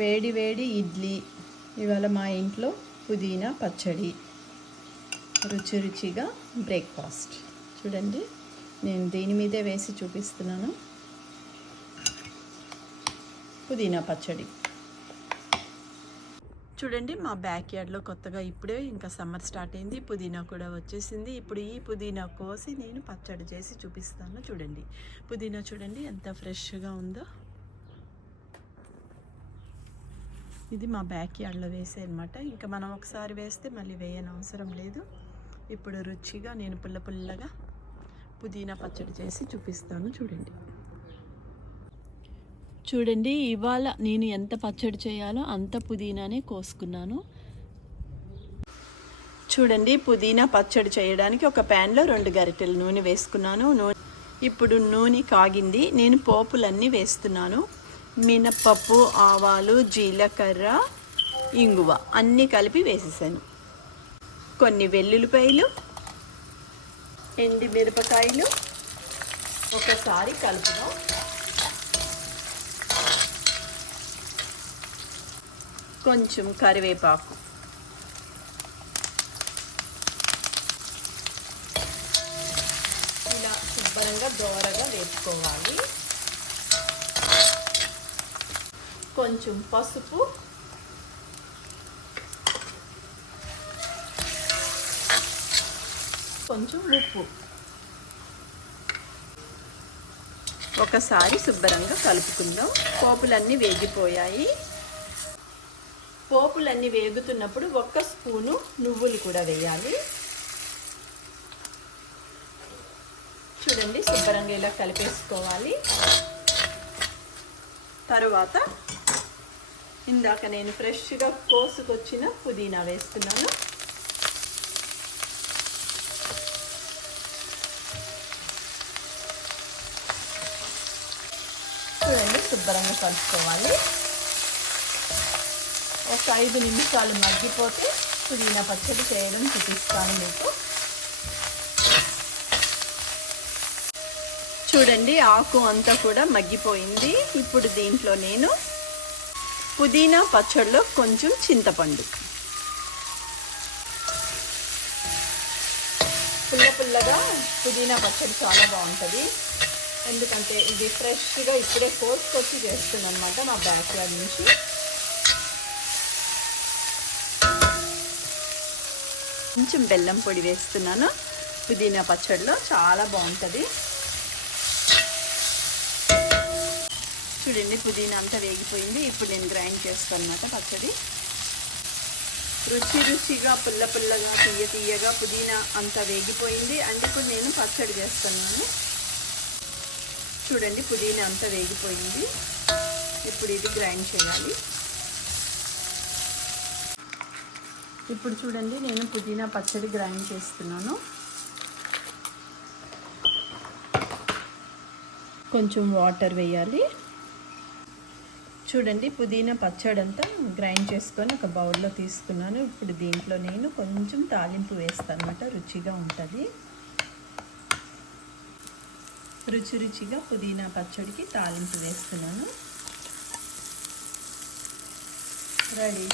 వేడి వేడి ఇడ్లీ. ఇవాళ మా ఇంట్లో పుదీనా పచ్చడి, రుచి రుచిగా బ్రేక్ఫాస్ట్. చూడండి, నేను దీని మీదే వేసి చూపిస్తున్నాను. పుదీనా పచ్చడి చూడండి. మా బ్యాక్ యార్డ్లో కొత్తగా ఇప్పుడే ఇంకా సమ్మర్ స్టార్ట్ అయింది, పుదీనా కూడా వచ్చేసింది. ఇప్పుడు ఈ పుదీనా కోసి నేను పచ్చడి చేసి చూపిస్తాను. చూడండి, పుదీనా చూడండి ఎంత ఫ్రెష్గా ఉందో. ఇది మా బ్యాక్ యార్డ్లో వేసే అనమాట. ఇంకా మనం ఒకసారి వేస్తే మళ్ళీ వేయనవసరం లేదు. ఇప్పుడు రుచిగా నేను పుల్లగా పుదీనా పచ్చడి చేసి చూపిస్తాను. చూడండి, ఇవాళ నేను ఎంత పచ్చడి చేయాలో అంత పుదీనానే కోసుకున్నాను. చూడండి, పుదీనా పచ్చడి చేయడానికి ఒక ప్యాన్లో 2 గరిటెలు నూనె వేసుకున్నాను. ఇప్పుడు నూనె కాగింది. నేను పోపులన్నీ వేస్తున్నాను. మినప్పప్పు, ఆవాలు, జీలకర్ర, ఇంగువ అన్నీ కలిపి వేసేసాను. కొన్ని వెల్లుల్లిపాయలు, ఎండి మిరపకాయలు ఒకసారి కలుపుదాం. కొంచెం కరివేపాకు, ఇలా శుభ్రంగా దోరగా వేసుకోవాలి. కొంచెం పసుపు, కొంచెం ఉప్పు ఒకసారి శుభ్రంగా కలుపుకుందాం. పోపులన్నీ వేగిపోయాయి. పోపులన్నీ వేగుతున్నప్పుడు 1 స్పూను నువ్వులు కూడా వేయాలి. చూడండి, శుభ్రంగా ఇలా కలిపేసుకోవాలి. తరువాత ఇందాక నేను ఫ్రెష్గా కోసుకొచ్చిన పుదీనా వేస్తున్నాను. చూడండి, శుభ్రంగా కలుపుకోవాలి. ఒక 5 నిమిషాలు మగ్గిపోతే పుదీనా పచ్చడి చేయడం చూపిస్తాను మీకు. చూడండి, ఆకు అంతా కూడా మగ్గిపోయింది. ఇప్పుడు దీంట్లో నేను పుదీనా పచ్చడిలో కొంచెం చింతపండు, పుల్లగా పుదీనా పచ్చడి చాలా బాగుంటుంది. ఎందుకంటే ఇది ఫ్రెష్గా ఇప్పుడే కోసుకొచ్చి చేస్తుంది అనమాట మా బ్యాక్ యార్డ్ నుంచి. కొంచెం బెల్లం పొడి వేస్తున్నాను. పుదీనా పచ్చడిలో చాలా బాగుంటుంది. చూడండి, పుదీనా అంతా వేగిపోయింది. ఇప్పుడు నేను గ్రైండ్ చేస్తాను అన్నమాట పచ్చడి. రుచిగా పుల్లగా తీయగా పుదీనా అంతా వేగిపోయింది. అండ్ ఇప్పుడు నేను పచ్చడి చేస్తున్నాను. చూడండి, పుదీనా అంతా వేగిపోయింది. ఇప్పుడు ఇది గ్రైండ్ చేయాలి. ఇప్పుడు చూడండి, నేను పుదీనా పచ్చడి గ్రైండ్ చేస్తున్నాను. కొంచెం వాటర్ వేయాలి. చూడండి, పుదీనా పచ్చడి అంతా గ్రైండ్ చేసుకొని ఒక బౌల్లో తీసుకున్నాను. ఇప్పుడు దీంట్లో నేను కొంచెం తాలింపు వేస్తాను అన్నమాట. రుచిగా ఉంటుంది. రుచిగా పుదీనా పచ్చడికి తాలింపు వేస్తున్నాను. రెడీ.